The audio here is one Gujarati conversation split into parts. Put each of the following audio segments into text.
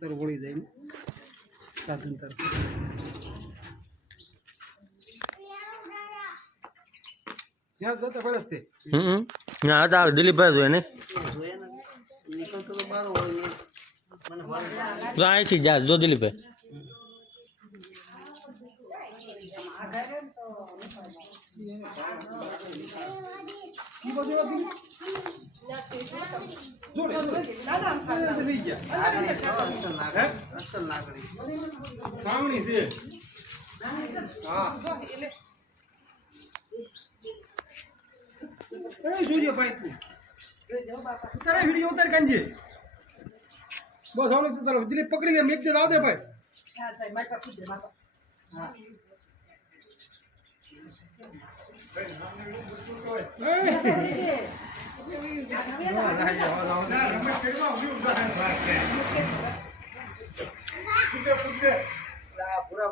તારું વળી જાય સાધન તરફ. જ્યાં જતા પડે તે. હમ ના હતા દિલીપભાઈ જોઈએ ને. અહીંથી જા જો દિલીપભાઈ. અસલ નાગરિક કામણી છે સૂર્યભાઈ વીડિયો ઉતાર કાંજે બસ આવડે તું પકડી લે મેક આવ દે ભાઈ પૂરા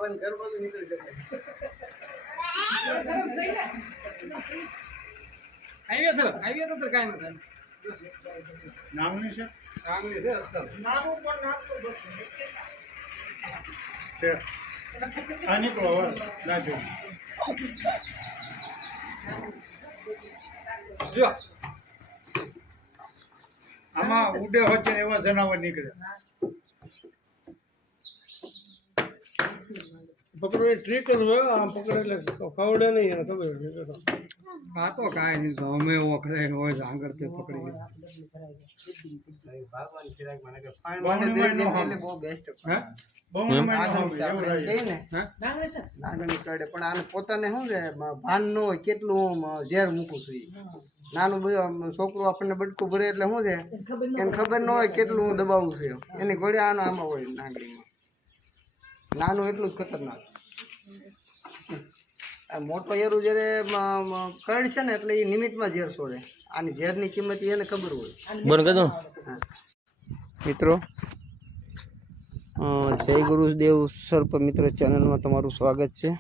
બંધ ઘર બધું નીકળી જશે. હાઈવે તરફ હાઈવે તરફ કાંઈ નથી નામની છે? આંગળી છે અસલ. છે. આ નીકળો હવે રાજુ. જો. આમાં ઉડે વચ્ચે એવા જનાવર નીકળે. પકડો એ ટ્રીક જ હોય આમ પકડે એટલે ખવડે નહીં એને ખબર આ તો કાંઈ નહીં તો અમે ઓખડે હોય આગળ તે પકડી પણ આને પોતાને શું છે ભાન ન હોય કેટલું હું ઝેર મૂકું છું. નાનું છોકરું આપણને બટકું ભરે એટલે શું છે એને ખબર ન હોય. કેટલું હું દબાવું છું એની ઘોડે આનો આમાં હોય નાગણીમાં. નાનું એટલું જ ખતરનાક. આ મોટો એરું જ્યારે કરડ છે ને એટલે એ નિમિટમાં ઝેર છોડે. આની ઝેરની કિંમત એને ખબર હોય. કરી મિત્રો જય ગુરુદેવ સર્પ મિત્ર ચેનલમાં તમારું સ્વાગત છે.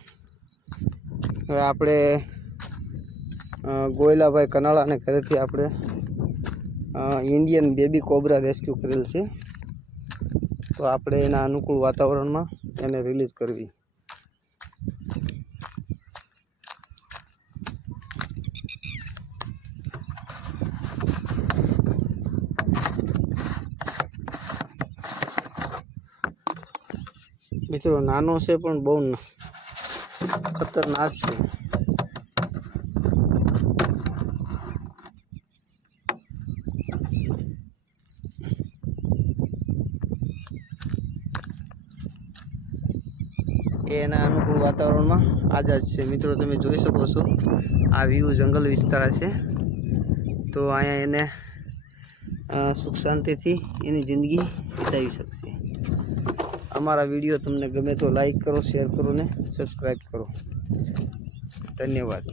હવે આપણે ગોયલાભાઈ કનાળાને ઘરેથી આપણે ઇન્ડિયન બેબી કોબરા રેસ્ક્યુ કરેલ છે. તો આપણે એના અનુકૂળ વાતાવરણમાં એને રિલીઝ કરવી. મિત્રો નાનો છે પણ બહુ ખતરનાક છે. એ એના અનુકૂળ વાતાવરણમાં આઝાદ છે. મિત્રો, તમે જોઈ શકો છો, આ વ્યૂ જંગલ વિસ્તાર છે. તો અહીંયા એને સુખ શાંતિથી એની જિંદગી વિતાવી શકશે. અમારા વીડિયો તમને ગમે તો લાઈક કરો શેર કરો ને સબસ્ક્રાઈબ કરો. ધન્યવાદ.